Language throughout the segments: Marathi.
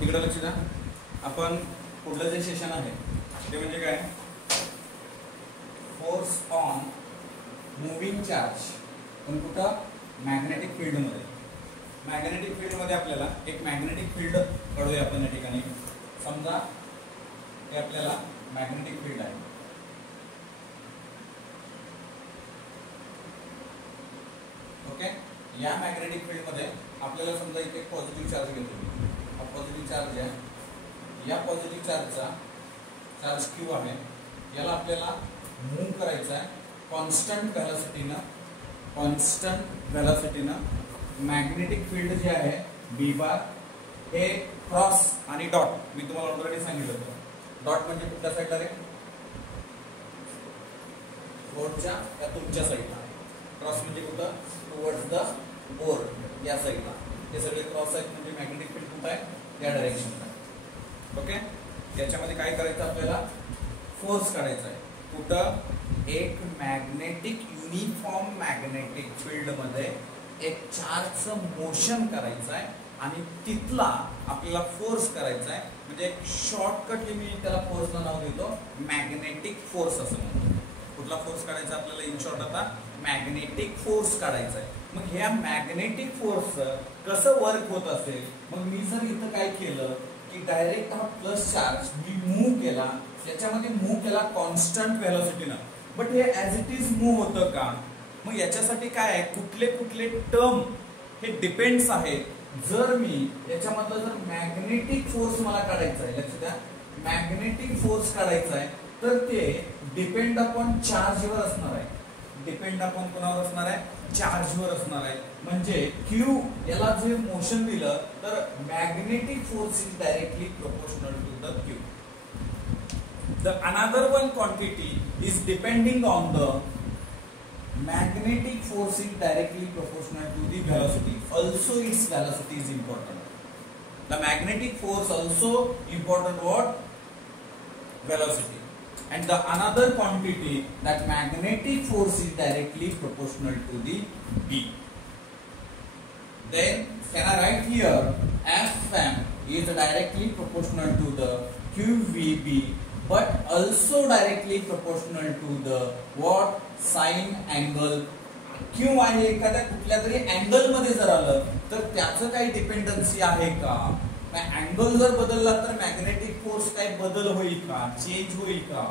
तिकडे लक्ष द्या. आपण पुढलं जे सेशन आहे ते म्हणजे काय, फोर्स ऑन मुव्हिंग चार्ज. पण कुठं, मॅग्नेटिक फील्ड मध्ये. मॅग्नेटिक फील्ड मध्ये आपल्याला एक मॅग्नेटिक फील्ड काढूया आपण या ठिकाणी. समजा हे आपल्याला मॅग्नेटिक फील्ड आहे. ओके, या मॅग्नेटिक फील्ड मध्ये आपल्याला समजा इथे पॉझिटिव्ह चार्ज घेतो. हा पॉझिटिव्ह चार्ज आहे. या पॉझिटिव्ह चार्जचा चार्ज क्यू आहे. याला आपल्याला मूव्ह करायचा आहे कॉन्स्टंट व्हेलॉसिटीनं. मॅग्नेटिक फील्ड जे आहे बी बार, हे क्रॉस आणि डॉट मी तुम्हाला ऑलरेडी सांगितलं होतं. डॉट म्हणजे कुठल्या साईडला रे, बोर्डच्या या तुमच्या साईडला. क्रॉस म्हणजे कुठं, टुवर्ड्स द बोर्ड या साईडला. हे सगळे क्रॉस आहेत म्हणजे मॅग्नेटिक फील्ड कुठं आहे, या डायरेक्शनला. ओके, याच्यामध्ये काय करायचं आपल्याला, फोर्स काढायचा आहे. कुठं, एक मॅग्नेटिक युनिफॉर्म मॅग्नेटिक फील्ड मध्ये एक चार्जचं मोशन करायचं आहे आणि तिथला आपल्याला फोर्स करायचा आहे. म्हणजे शॉर्टकटली मी त्याला फोर्सला नाव देतो मॅग्नेटिक फोर्स असं म्हणतो. कुठला फोर्स काढायचा आपल्याला, इन शॉर्ट आता मॅग्नेटिक फोर्स काढायचा आहे. मग ह्या मॅग्नेटिक फोर्स कसं वर्क होत असेल, मग मी जर इथं काय केलं की डायरेक्ट हा प्लस चार्ज मी मूव्ह केला, याच्यामध्ये मूव्ह केला कॉन्स्टंट व्हेलॉसिटीनं, बट हे ऍज इट इज मूव्ह होतं का. मग याच्यासाठी काय आहे, कुठले कुठले टर्म हे डिपेंड्स आहेत. जर मी याच्यामधलं जर मॅग्नेटिक फोर्स मला काढायचा आहे, लक्ष द्या, मॅग्नेटिक फोर्स काढायचा आहे, तर ते डिपेंड अपॉन चार्जवर असणार आहे. डिपेंड अपॉन कोणावर असणार आहे, चार्जवर असणार आहे. म्हणजे क्यू याला जे मोशन दिलं तर magnetic force is directly proportional to the Q. The another one quantity is depending on the magnetic force is directly proportional to the velocity. Also its velocity is important. The magnetic force also important what? Velocity. And the another quantity that magnetic force is directly proportional to the B. Then can I write here Fm is directly proportional to the QVB, but also directly proportional to the what, sin angle. Q आहे एखाद्या कुठल्या तरी अँगल मध्ये जर आलं तर त्याचं काही डिपेंडन्सी आहे का. अँगल जर बदलला तर मॅग्नेटिक फोर्स काय बदल होईल का, चेंज होईल का,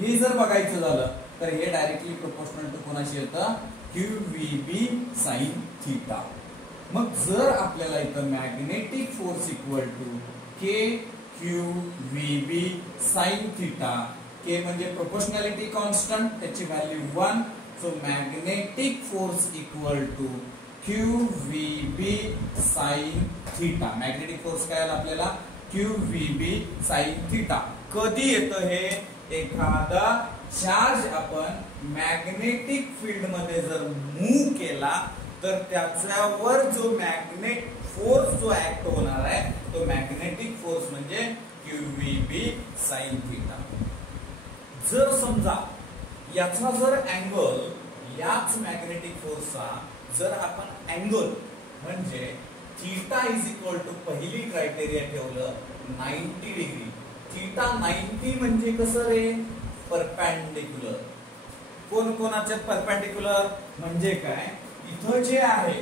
हे जर बघायचं झालं तर हे डायरेक्टली प्रोपोर्शनल टू कोणाशी येतं, QVB sin थीटा. मग जर आपल्याला इथं magnetic force equal to QVB sin theta, K म्हणजे प्रोपोर्शनॅलिटी कॉन्स्टंट, त्याची value 1. So magnetic force equal to QVB sin theta. Magnetic force काय आला आपल्याला, QVB sin थीटा. कधी येतं हे, एखादा चार्ज आपण मॅग्नेटिक फील्ड मध्ये जर मूव्ह केला तर त्याच्यावर जो मॅग्नेट फोर्स जो ऍक्ट होणार आहे तो मॅग्नेटिक फोर्स म्हणजे QVB sin थीटा. जर समजा याचा जर अँगल, याच मॅग्नेटिक फोर्सचा जर आपण अँगल म्हणजे थीटा इज इक्वल टू, पहिली क्रायटेरिया ठेवलं 90 डिग्री. थीटा 90 म्हणजे कसं रे, परपेंडिक्युलर. कोण कोणाचे परपेंडिक्युलर म्हणजे काय, इथं जे आहे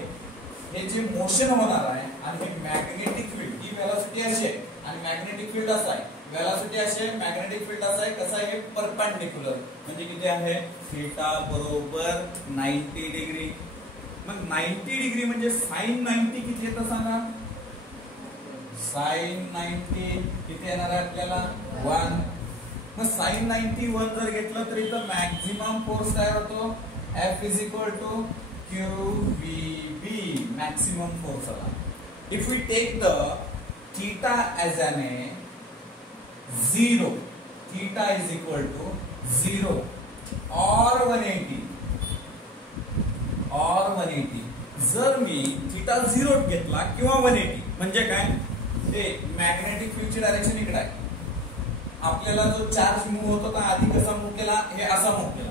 हे जे मोशन होणार आहे आणि हे मॅग्नेटिक फील्ड, ही वेलोसिटी अशी आहे आणि मॅग्नेटिक फील्ड असं आहे, वेलोसिटी अशी आहे, मॅग्नेटिक फील्ड असं आहे, कसं आहे, परपेंडिक्युलर. म्हणजे किती आहे, थीटा बरोबर 90 डिग्री. मग 90 डिग्री म्हणजे साइन 90 किती येतं सांगा, साइन 90 किती येणार आहे आपल्याला, 1. मग साइन 91 जर घेतलं तर इथं मॅक्झिमम फोर्स काय होतो, F is equal to QVB, maximum force. If we take the theta as an a 0, theta is equal to 0 or 180 or 180. जर मी थीटा 0 घेतला किंवा 180 म्हणजे काय, ते मॅग्नेटिक फील्डची डायरेक्शन इकडे आहे. आपल्याला जो चार्ज मूव्ह होतो का, आधी कसा मूव्ह केला, हे असा मूव्ह केला.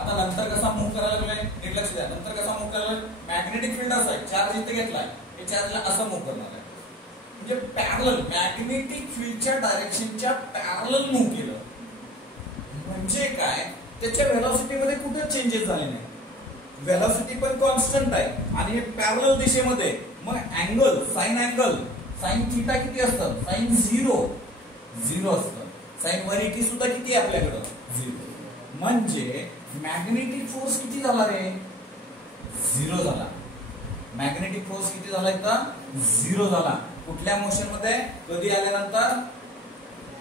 आता नंतर कसा मूव्ह करायला लागलाय, नीट लक्ष द्या, नंतर कसा मूव्ह करायला, मॅग्नेटिक फील्ड असा आहे, चार्ज इथे घेतलाय, हे चार्जला असं मूव्ह करणार आहे. म्हणजे पॅरलल मॅग्नेटिक फील्डच्या डायरेक्शनच्या पॅरलल मूव्ह केलं. म्हणजे काय, त्याच्या व्हेलॉसिटी मध्ये कुठे चेंजेस झाले नाही, व्हेलॉसिटी पण कॉन्स्टंट आहे आणि हे पॅरलल दिशेमध्ये. मग अँगल साइन थीटा किती असतं, साइन 0 असतं. साइन 180 सुद्धा किती आहे आपल्याकडं, 0. म्हणजे मॅग्नेटिक फोर्स किती झाला रे, 0 झाला. मॅग्नेटिक फोर्स किती झाला इथं, 0 झाला. कुठल्या मोशन मध्ये, कधी आल्यानंतर,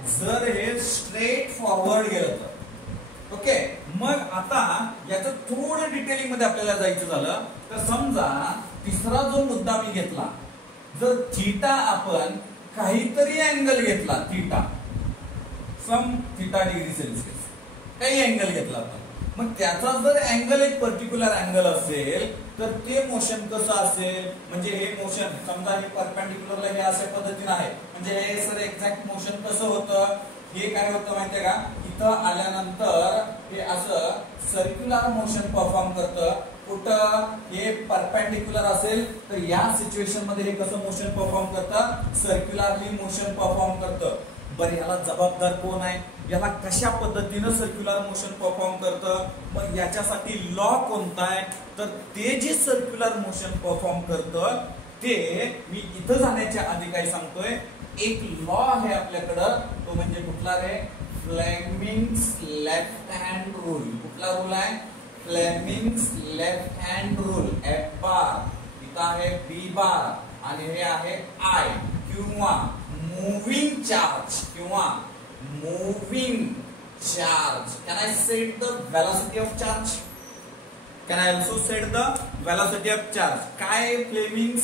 जर हे स्ट्रेट फॉरवर्ड गेलं तर. ओके. मग आता याचं थोडं डिटेलिंग मध्ये आपल्याला जायचं झालं तर समजा तिसरा जो मुद्दा मी घेतला, जर थीटा आपण काहीतरी अँगल घेतला, सम थीटा डिग्री सेल्सिअस काही अँगल घेतला आपण, मग त्याचा जर अँगल एक पर्टिक्युलर अँगल असेल तर ते मोशन कसं असेल, म्हणजे हे मोशन समजा हे परपेंडिक्युलरला हे अशा पद्धतीने आहे, म्हणजे हे सर एक्झॅक्ट मोशन कसं होतं, हे काय होतं माहितीये का, इथं आल्यानंतर हे असं सर्क्युलर मोशन परफॉर्म करतं. कुठं, हे परपेंडिक्युलर असेल तर या सिच्युएशन मध्ये हे कसं मोशन परफॉर्म करतं, सर्क्युलरली मोशन परफॉर्म करतं. बरं, याला जबाबदार कोण आहे, याला कशा पद्धतीनं सर्क्युलर मोशन परफॉर्म करतं, मग याच्यासाठी लॉ कोणता आहे, तर ते जे सर्क्युलर मोशन परफॉर्म करतं ते मी इथं जाण्याच्या आधी काय सांगतोय, एक लॉ आहे आपल्याकडं, तो म्हणजे कुठला रे, फ्लेमिंग्स लेफ्ट हँड रूल. कुठला रूल आहे, Fleming's left hand rule. F बार, इथं आहे B बार आणि हे आहे I. किंवा moving charge Can I set the velocity of charge? Can I also set the velocity of charge? काय फ्लेमिंग्स,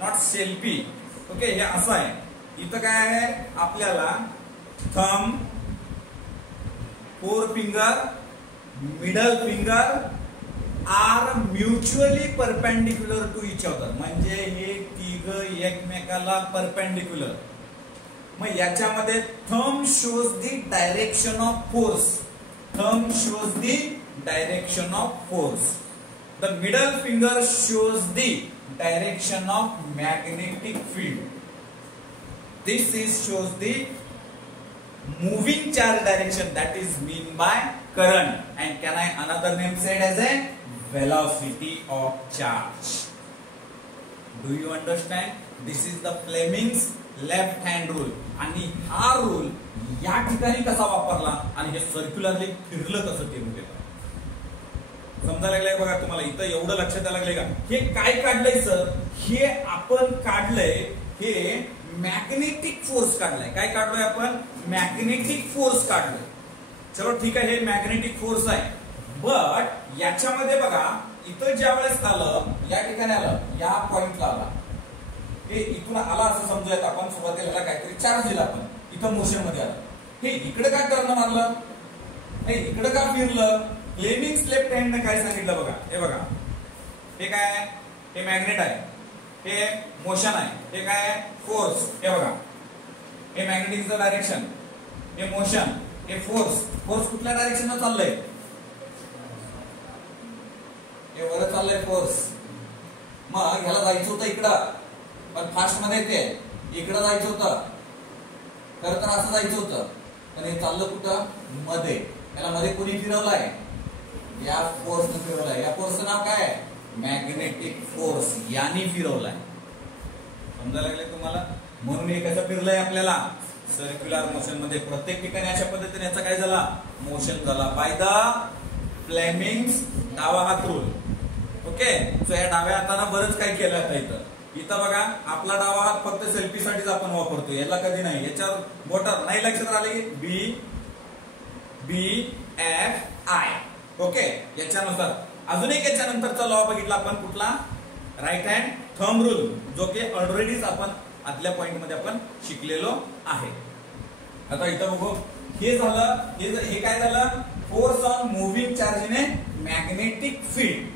नॉट सेल्फी. ओके, हे असं आहे. इथं काय आहे आपल्याला, thumb, forefinger, middle finger are mutually perpendicular to each other. म्हणजे हे तिघ एकमेकाला परपेंडिक्युलर. मग याच्यामध्ये thumb shows the direction of force. The middle finger shows the direction of magnetic field. This shows the moving charge direction, that is mean by current, and can I another name said as a velocity of charge. Do you understand? This is the Fleming's left hand rule. आणि हा रूल या ठिकाणी कसा वापरला आणि हे सर्क्युलरली फिरलं कसं ते बघूया. समजायला लागलंय बघा तुम्हाला, इथं एवढं लक्षात यायला लागलंय का, हे काय काढलंय सर, हे आपण काढलंय, हे मॅग्नेटिक फोर्स काढलाय. काय काढलोय आपण, मॅग्नेटिक फोर्स काढलोय. चलो ठीक आहे, हे मॅग्नेटिक फोर्स आहे. बट याच्यामध्ये बघा, इथं ज्या वेळेस आलं, या ठिकाणी आलं, या पॉइंटला आला, हे इथून आला असं समजूयात आपण. सुरुवातीला काहीतरी चार्ज दिला आपण, इथं मोशन मध्ये आलं. हे इकडे काय टर्न मारलं, हे इकडे का फिरलं. फ्लेमिंग्स लेफ्ट हँड ने काय सांगितलं बघा, हे बघा, हे काय आहे, हे मॅग्नेट आहे, हे मोशन आहे, हे काय आहे, फोर्स. हे बघा, हे मॅग्नेटिकचं डायरेक्शन, हे मोशन, हे फोर्स. कुठल्या डायरेक्शनला चाललंय, हे वर चाललंय फोर्स. मग ह्याला जायचं होतं इकडं, पण फास्ट मध्ये ते इकडं जायचं होतं, तर असं जायचं होतं, पण हे चाललं कुठं, मध्ये. याला मध्ये कोणी फिरवलाय, या फोर्सने फिरवलाय. या फोर्सचं नाव काय आहे, मॅग्नेटिक फोर्स. यानी फिरवलाय. समजायला लागले तुम्हाला. म्हणून हे कसं फिरलंय आपल्याला, सर्क्युलर मोशन मध्ये. प्रत्येक ठिकाणी अशा पद्धतीने याचा काय झाला, मोशन झाला बाय द फ्लेमिंग्स डावा हात रूल. ओके. सो या डाव्या हाताने बरंच काय केलं आता इथं बघा, आपला डावा हात फक्त सेल्फीसाठीच आपण वापरतो, याला कधी नाही. याच्यावर बोटावर नाही लक्षात आले की BFI. ओके. याच्यानुसार अजून एक याच्यानंतरचा लॉ बघितला आपण, कुठला, राईट हँड थंब रूल, जो की ऑलरेडीच आपण आदल्या पॉइंट मध्ये आपण शिकलेलो आहे. आता इथं बघू, हे झालं, हे काय झालं, force on moving charge in A magnetic field.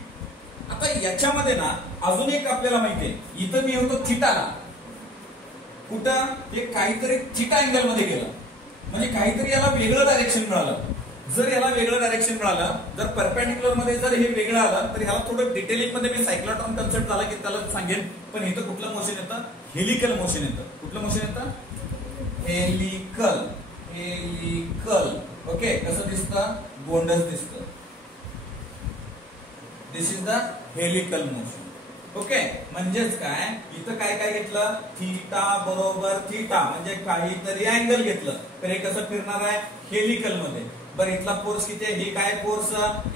आता याच्यामध्ये ना अजून एक आपल्याला माहितीये, इथं मी होतो थिटाला, कुठं, हे काहीतरी थिटा अँगल मध्ये गेलं, म्हणजे काहीतरी याला वेगळं डायरेक्शन मिळालं. जर याला वेगळं डायरेक्शन मिळालं, जर परपेंडिक्युलर मध्ये जर हे वेगळं आलं तर ह्याला थोडं डिटेलिंग मध्ये मी सायक्लोट्रॉन कन्सेप्ट झाला की त्याला सांगेन. पण इथं कुठलं मोशन येतं? हेलिकल मोशन येतं. कुठलं मोशन येतं? हेलिकल. हेलिकल. ओके. कसं दिसतं? गोंडस दिसतं. This is the helical motion. Okay. म्हणजेच काय, इथं काय काय घेतलं? थीटा बरोबर थीटा म्हणजे काहीतरी अँगल घेतलं तर हे कसं फिरणार आहे? हेलिकल मध्ये. बरं, इथला फोर्स किती आहे? हे काय फोर्स?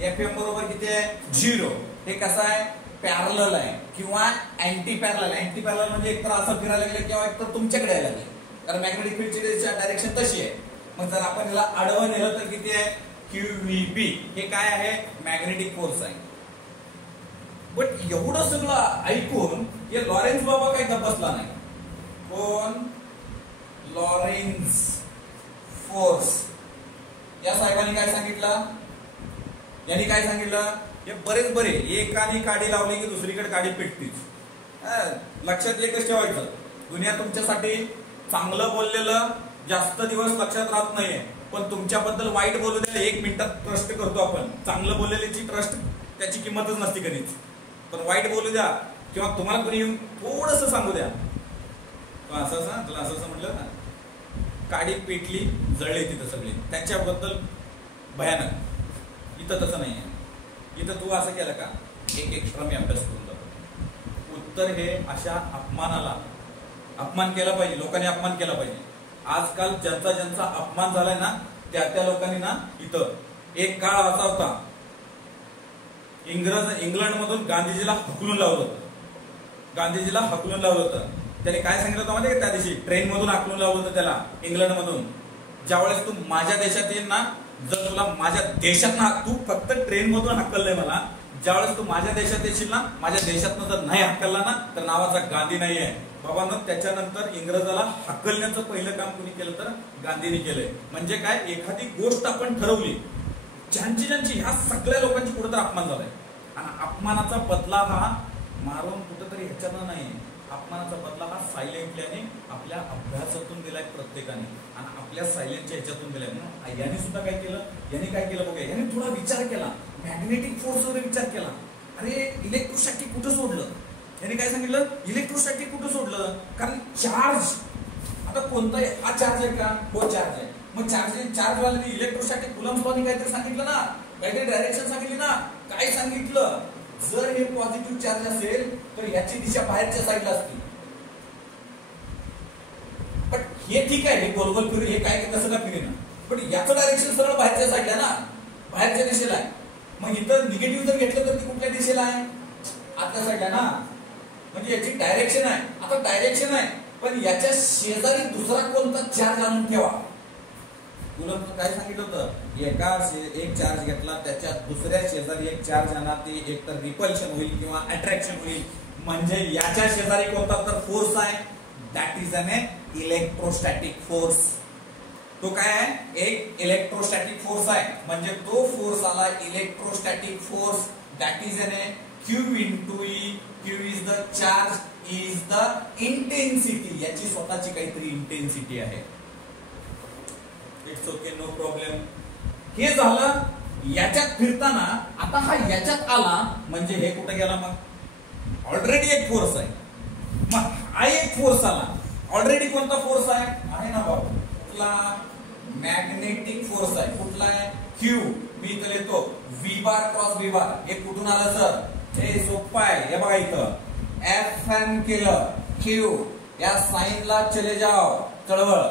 Fm बरोबर किती आहे? 0. हे कसं आहे? पॅरलल आहे किंवा अँटी पॅरलल. अँटी पॅरलल म्हणजे एकतर असं फिरायला लागले किंवा एकतर तुमच्याकडे यायला लागले, कारण मॅग्नेटिक फील्डची डायरेक्शन तशी आहे. मग जर आपण याला आडवं नेलं तर किती आहे? QVB. हे काय आहे? मॅग्नेटिक फोर्स आहे. बट एवढं सगळं ऐकून हे लॉरेन्स बाबा काही बसला नाही. कोण? Lawrence force. या साहेबांनी काय सांगितलं? यांनी काय सांगितलं? हे बरेच बरे एकाने काडी लावली की दुसरीकडे काडी पेटतीच. लक्षात एकच ठेवायचं, दुनिया तुमच्यासाठी चांगलं बोललेलं जास्त दिवस लक्षात राहत नाहीये, पण तुमच्याबद्दल वाईट बोलू द्या 1 मिनिटात ट्रस्ट करतो आपण. चांगलं बोललेल्याची ट्रस्ट त्याची किंमतच नसते कधीच. पण वाईट बोलू द्या किंवा तुम्हाला कोणी येऊन थोडस सांगू द्या, असं तुला असं म्हटलं ना, काडी पेटली जळली तिथं सगळी, त्याच्याबद्दल भयानक. इथं तसं नाहीये. इथं तू असं केलं का, एक एक्स्ट्रा मी अभ्यास करून जातो. उत्तर हे अशा अपमानाला अपमान केला पाहिजे, लोकांनी अपमान केला पाहिजे. आजकाल ज्यांचा ज्यांचा अपमान झालाय ना त्या लोकांनी ना, इथं एक काळ असा होता, इंग्लंड मधून गांधीजीला हकलून लावलं होतं. गांधीजीला हकलून लावलं होतं. त्याने काय सांगितलं होतं माहिती, त्या दिवशी ट्रेन मधून हकलून लावलं होतं त्याला इंग्लंड मधून. ज्यावेळेस तू माझ्या देशात येईल ना, जर तुला माझ्या देशात ना, तू फक्त ट्रेन मधून हकललंय मला, ज्यावेळेस तू माझ्या देशात येशील ना, माझ्या देशातनं जर नाही हकलला ना तर नावाचा गांधी नाहीये बाबांनो. त्याच्यानंतर इंग्रजाला हकलण्याचं पहिलं काम कुणी केलं तर गांधींनी केलंय. म्हणजे काय, एखादी गोष्ट आपण ठरवली, ज्यांची ह्या सगळ्या लोकांची कुठं तर अपमान झालाय. आणि अपमानाचा बदला हा मारून कुठंतरी ह्याच्यानं नाही, अपमानाचा बदला हा सायलेंटली आणि आपल्या अभ्यासातून दिलाय प्रत्येकाने, आणि आपल्या सायलेंटच्या ह्याच्यातून दिलाय. म्हणून यांनी सुद्धा काय केलं, यांनी काय केलं बघा, यांनी थोडा विचार केला, मॅग्नेटिक फोर्स वर विचार केला. अरे इलेक्ट्रोस्टॅटिक कुठं सोडलं? यांनी काय सांगितलं, इलेक्ट्रोस्टॅटिक कुठं सोडलं? कारण चार्ज, आता कोणता हा चार्ज आहे का? हो चार्ज आहे. मग चार्ज वाले इलेक्ट्रोस्टॅटिक कुलम्स लॉनी काहीतरी सांगितलं ना, काहीतरी डायरेक्शन सांगितली ना. काय सांगितलं, जर हे पॉझिटिव्ह चार्ज असेल तर याची दिशा बाहेरच्या साईडला असते. पण हे ठीक आहे, हे गोल गोल फिरू, हे काय कसं का फिरेना, पण याचं डायरेक्शन सरळ बाहेरच्या साईडला ना, बाहेरच्या दिशेला आहे. मग इथं निगेटिव्ह जर घेतलं तर ती कुठल्या दिशेला आहे? आतल्या साईडला ना. म्हणजे याची डायरेक्शन आहे. आता डायरेक्शन आहे, पण याच्या शेजारी दुसरा कोणता चार्ज आणून ठेवा. तुला काय सांगितलं होतं, एक चार्ज घेतला, त्याच्या दुसऱ्या शेजारी एक चार्ज आणा, ते एक तर रिपल्शन होईल किंवा अट्रॅक्शन होईल. म्हणजे याच्या शेजारी कोणता तर फोर्स आहे, that is an electrostatic force. तो काय आहे, एक इलेक्ट्रोस्टॅटिक फोर्स आहे. म्हणजे तो फोर्स आला electrostatic force, that is an Q into E. Q is the charge, E is the intensity. याची स्वतःची काहीतरी इंटेन्सिटी आहे. It's okay, no problem. हे झालं याच्यात फिरताना. आता हा याच्यात आला म्हणजे हे कुठे गेला, मग ऑलरेडी एक फोर्स आहे, मग हा एक फोर्स आला. ऑलरेडी कोणता फोर्स आहे ना बाबा, कुठला? मॅग्नेटिक फोर्स आहे. कुठला आहे? Q. मी इथं लिहितो V बार क्रॉस V बार. हे कुठून आलं सर? हे सोपं आहे, हे बघा इथं Fn केलं, Q या साइनला चले जाओ, चळवळ.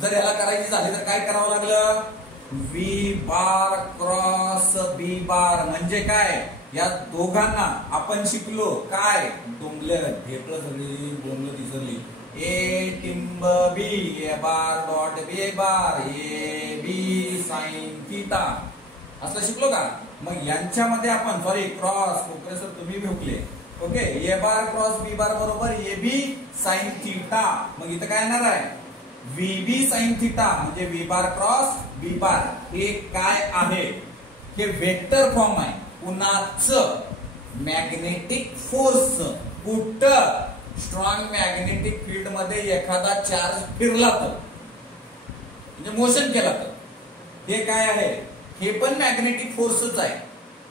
जर याला करायची झाली तर काय करावं लागलं? V बार क्रॉस B बार. म्हणजे काय, या दोघांना आपण शिकलो काय, डोंगलं घेतलं सगळी, डोंगलं तिसरली. ए टिंब B, A bar dot B bar, A B sine theta, असं शिकलो का? मग यांच्यामध्ये आपण सॉरी क्रॉस, प्रोफेसर तुम्ही भेटले. ओके, ए बार क्रॉस बी बार बरोबर ए बी साइन थीटा. मग इथं काय येणार आहे? व्ही बी साइन थीटा म्हणजे व्ही बार क्रॉस बी बार. हे काय आहे? हे वेक्टर फॉर्म आहे. कुणाच? Magnetic force. कुठं? स्ट्रॉंग मॅग्नेटिक फील्ड मध्ये एखादा चार्ज फिरला तर, म्हणजे मोशन केला तर. हे काय आहे? हे पण मॅग्नेटिक फोर्सच आहे,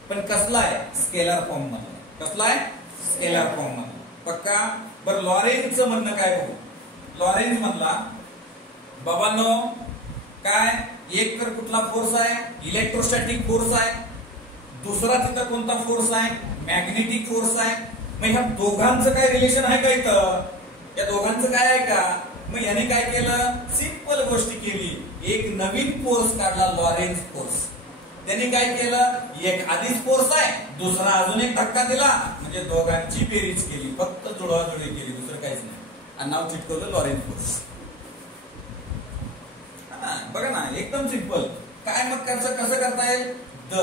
पण कसला आहे? स्केलर फॉर्म मध्ये. कसला आहे? स्केलर फॉर्म मध्ये. पक्का? बरं लॉरेंझचं म्हणणं काय बघू. लॉरेंझ म्हणला बाबांनो काय, एक तर कुठला फोर्स आहे? इलेक्ट्रोस्टॅटिक फोर्स आहे. दुसरा तिथं कोणता फोर्स आहे? मॅग्नेटिक फोर्स आहे. मग ह्या दोघांचं काय रिलेशन आहे का इथं? या दोघांचं काय आहे का? मग याने काय केलं? सिंपल गोष्टी केली. एक नवीन फोर्स काढला, लॉरेंझ फोर्स. त्यांनी काय केलं? एक आधीच फोर्स आहे, दुसरा अजून एक धक्का दिला, म्हणजे दोघांची बेरीज केली, फक्त जुळवाजुळवी केली, दुसरं काहीच नाही, आणि नाव चिटकवलं लॉरेंझ फोर्स. बघा ना, एकदम सिंपल. काय मग कसं करता येईल? The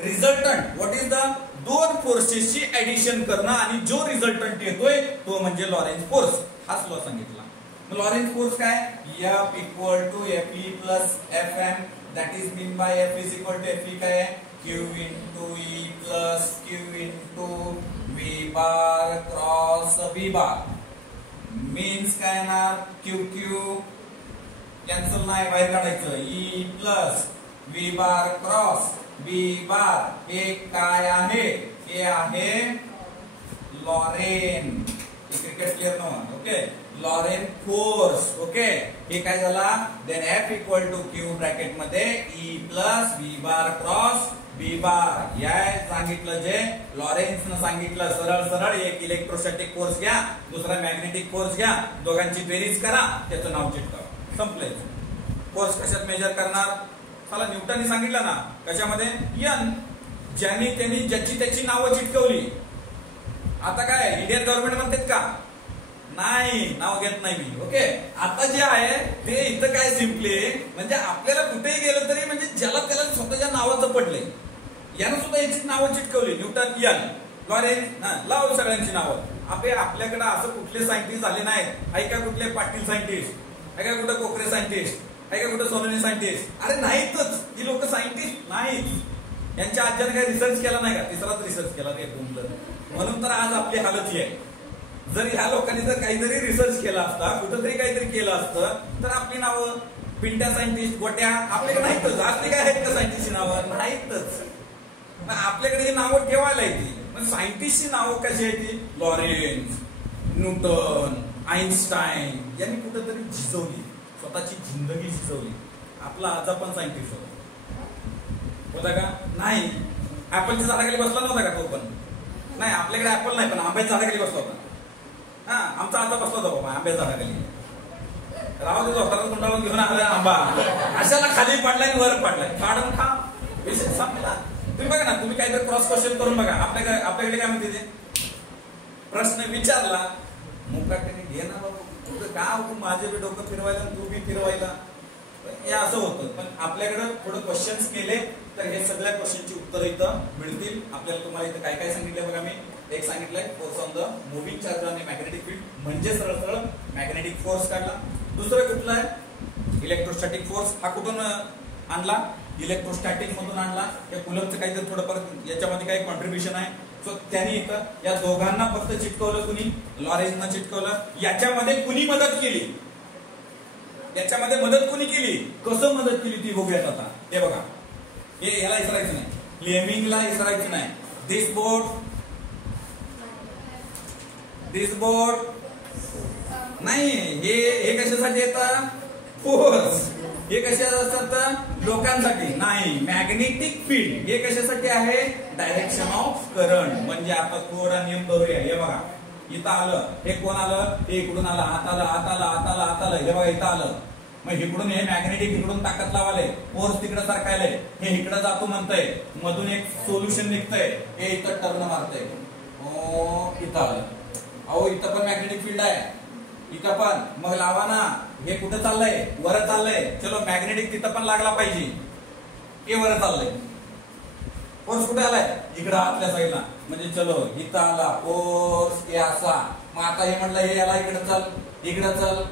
resultant, what is the? दोन फोर्सेसची ऍडिशन करणं आणि जो रिझल्टंट येतोय तो म्हणजे लॉरेंझ फोर्स. हाच लॉ सांगितला. मग लॉरेंझ फोर्स काय? F equal to Fe plus Fm, that is mean by F is equal to Fe काय आहे? Q into E plus Q into V bar cross V bar. Means काय ना? QQ कॅन्सल नाही, बाहेर काढायचं. E plus V bar cross B bar. हे काय आहे? हे आहे Lorentz. Cricket player no. Okay, Lorentz force. Okay, हे काय झाला? Then F equal to Q bracket मध्ये E plus V bar cross B बार. या सांगितलं जे लॉरेन्सनं सांगितलं. सरळ सरळ एक इलेक्ट्रोस्टॅटिक फोर्स घ्या, दुसरा मॅग्नेटिक फोर्स घ्या, दोघांची बेरीज करा, त्याचं नाव चिटकावा. संपले. फोर्स कशात मेजर करणार? चला, न्यूटनने सांगितलं ना कशामध्ये? एन. ज्यांनी त्यांनी ज्याची त्याची नावं चिटकवली. आता काय इंडियन गव्हर्नमेंट म्हणतात का? नाही, नाव घेत नाही मी. ओके, आता जे आहे ते इथं काय सिम्पली म्हणजे आपल्याला कुठेही गेलं तरी म्हणजे ज्याला त्याला स्वतःच्या नावाचं पडलंय, यानं सुद्धा याची नावं चिटकवली. न्यूटन, एन, लॉरेन्झ, लाव सगळ्यांची नावं. आपल्याकडे असं कुठले सायंटिस्ट आले नाहीत. आहे का कुठले पाटील सायंटिस्ट? आहे का कुठं कोकरे सायंटिस्ट? आहे का कुठं सोनवणे सायंटिस्ट? अरे नाहीतच. ही लोक सायंटिस्ट नाहीत. यांच्या आज्याने काही रिसर्च केला नाही का? तिसराच रिसर्च केला रे तुमचं. म्हणून तर आज आपली हालत ही आहे. जर ह्या लोकांनी जर काहीतरी रिसर्च केला असता, कुठंतरी काहीतरी केलं असतं, तर आपली नावं पिंट्या सायंटिस्ट, गोट्या आपल्याकडे नाहीतच. आपली काय आहेत का सायंटिस्टची नावं? नाहीतच. आपल्याकडे ही नावं ठेवायला येते. पण सायंटिस्टची नावं कशी आहे ती? लॉरेन्झ, न्यूटन, आईन्स्टाईन यांनी कुठंतरी झिजवली, स्वतःची जिंदगी झिजवली. आपला आजा पण सायंटिस्ट होता का? नाही. ऍपलच्या झाडाखाली बसला नव्हता का तो पण? नाही, आपल्याकडे ऍपल नाही, पण आंब्याच्या झाडाखाली बसला होता. हा, आमचा आजा बसला होता बाबा आंब्याच्या झाडाखाली. राव देतो होता तोंडावर घेऊन आला आंबा, अशाला खाली पडलाय आणि वर पडलाय. काढून खा, विषय संपला. तुम्ही बघा ना, तुम्ही काहीतरी क्रॉस क्वेश्चन करून बघा. आपल्याकडे काय म्हणते ते? प्रश्न विचारला, मुकाट्याने घे ना बाबा, तुझं का माझे बी डोकं फिरवायला तू बी फिरवायला, हे असं होतं. पण आपल्याकडे थोडं क्वेश्चन्स केले तर हे सगळ्या क्वेश्चनची उत्तरं इथं मिळतील आपल्याला. तुम्हाला इथं काय काय सांगितलंय बघा. मी एक सांगितलंय force on the moving charge आणि मॅग्नेटिक फील्ड, म्हणजे सरळ सरळ मॅग्नेटिक फोर्स काढला. दुसरं कुठलं आहे? Electrostatic force. हा कुठून आणला? इलेक्ट्रोस्टॅटिक मधून आणला. या कुलमचं काहीतरी थोडंफार याच्यामध्ये काही कॉन्ट्रीब्युशन आहे. सो त्यांनी इथं या दोघांना फक्त चिटकवलं. कुणी? लॉरेन्झनं चिटकवलं. याच्यामध्ये कुणी मदत केली? याच्यामध्ये मदत कुणी केली? कसं मदत केली ती बघूयात आता. हे बघा, हे याला विसरायचं नाही, फ्लेमिंगला विसरायचं नाही. दिस बोर्ड नाही, हे कशासाठी येतं? फोर्स. हे कशा असतात? लोकांसाठी नाही. मॅग्नेटिक फील्ड हे कशासाठी आहे? Direction of current. म्हणजे आता थोडा नियम करूया. हे बघा, इथं आलं, हे कोण आलं? हे इकडून आलं, हात आलं, हात आलं, हात आलं, हात आलं. हे बघा, इथं आलं. मग इकडून हे मॅग्नेटिक इकडून ताकद लावायला, फोर्स तिकडे सारखायलाय, हे इकडे जातो म्हणतंय, मधून एक सोल्युशन निघतंय, हे इथं टर्न मारतंय. इथं आलं. अहो, इथं पण मॅग्नेटिक फील्ड आहे, इथं पण. मग लावा ना. हे कुठं चाललंय? वर चाललंय. चलो, मॅग्नेटिक तिथं पण लागला पाहिजे. हे वर चाललंय. फोर्स कुठे आलाय? इकडं आतल्या साईडला. म्हणजे चलो, इथं आला फोर्स, हे असा. मग आता हे म्हटलं, हे याला इकडे चल, इकडे चल.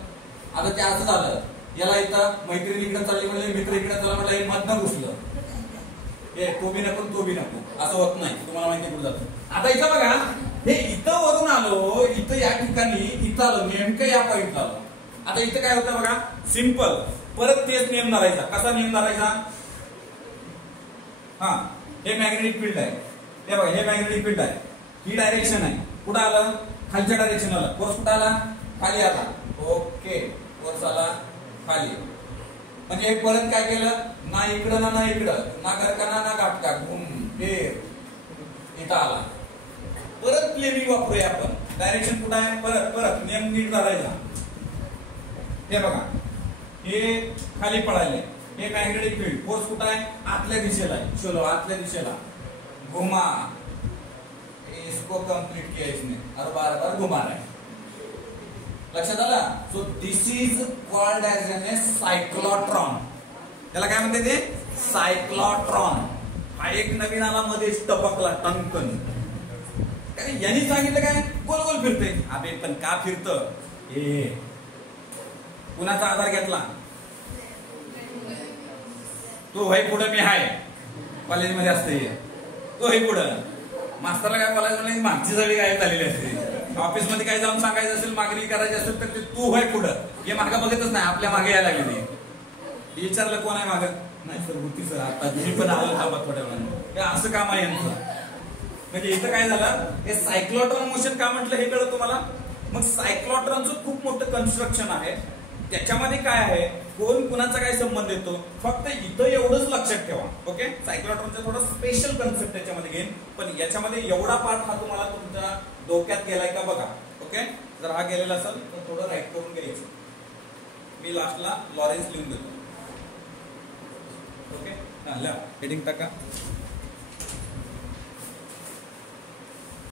आता ते असं झालं. याला इथं मैत्रिणी इकडे चालली म्हणजे मित्र इकडे चला म्हटलं, हे मधनं घुसलं. हे तो बी नको, तो बी नको, असं होत नाही. तुम्हाला माहिती कुठं जातं. आता इथं बघा, हे इथं वरून आलो, इथं या ठिकाणी इथं आलो, नेमकं या पॉईंटला आलो. आता इथं काय होतं बघा, सिंपल. परत तेच नियम धरायचा. कसा नियम धरायचा? हा हे मॅग्नेटिक फील्ड आहे, हे बघा हे मॅग्नेटिक फील्ड आहे, ही डायरेक्शन आहे, कुठं आलं खालच्या डायरेक्शन आलं, फोर्स कुठं आला खाली आला, ओके फोर्स आला खाली, म्हणजे हे परत काय केलं ना इकडं ना इकडं ना घरकाना ना घाटका घुम फेर इथं आला, परत प्लेनिंग वापरूया आपण, डायरेक्शन कुठं आहे परत परत नेम नीट धरायचा, हे बघा हे खाली पळाले, हे मॅग्नेटिक फील्ड फोर्स कुठं आहे आतल्या दिशेला आहे, चलो आतल्या दिशेला घुमा, इसको कंप्लीट किया इसने और बार बार घुमा रहा है, लक्षात आलं. So this is called as an cyclotron, त्याला काय म्हणते ते सायक्लोट्रॉन, हा एक नवीन आला मध्येच टपकला टंकन, काय यांनी सांगितलं काय गोल गोल फिरते, अबे पण का फिरतं, हे कुणाचा आधार घेतला, तो भाई पुढे मी आहे कॉलेजमध्ये असते, तो हे पुढं मास्तरला काय बोलायचं नाही, मागची सगळी काय झालेली असते, ऑफिस मध्ये काय जाऊन सांगायचं असेल मागणी करायची असेल तर ते तू होय पुढं, हे मागं बघतच नाही, आपल्या मागे यायला लागले, ते विचारलं कोण आहे मागं, नाही सर होती सर आता तुम्ही पण आलं थांबा थोड्या वेळाने, असं काम आहे यांचं. म्हणजे इथं काय झालं, हे सायक्लोट्रॉन मोशन का म्हटलं हे कळलं तुम्हाला. मग सायक्लोट्रॉनचं खूप मोठं कन्स्ट्रक्शन आहे, त्याच्यामध्ये काय आहे कोण कुणाचा काय संबंध येतो, फक्त इथं एवढंच लक्षात ठेवा. ओके, सायक्लोट्रॉनचा थोडा स्पेशल कन्सेप्ट त्याच्यामध्ये घेईन, पण याच्यामध्ये एवढा पार्ट हा तुम्हाला तुमच्या डोक्यात गेलाय का बघा. ओके, जर हा गेलेला असेल तर थोडं राईट करून घ्यायचं, मी लास्टला लॉरेन्स लिहून देतो. ओके, हेडिंग टाका.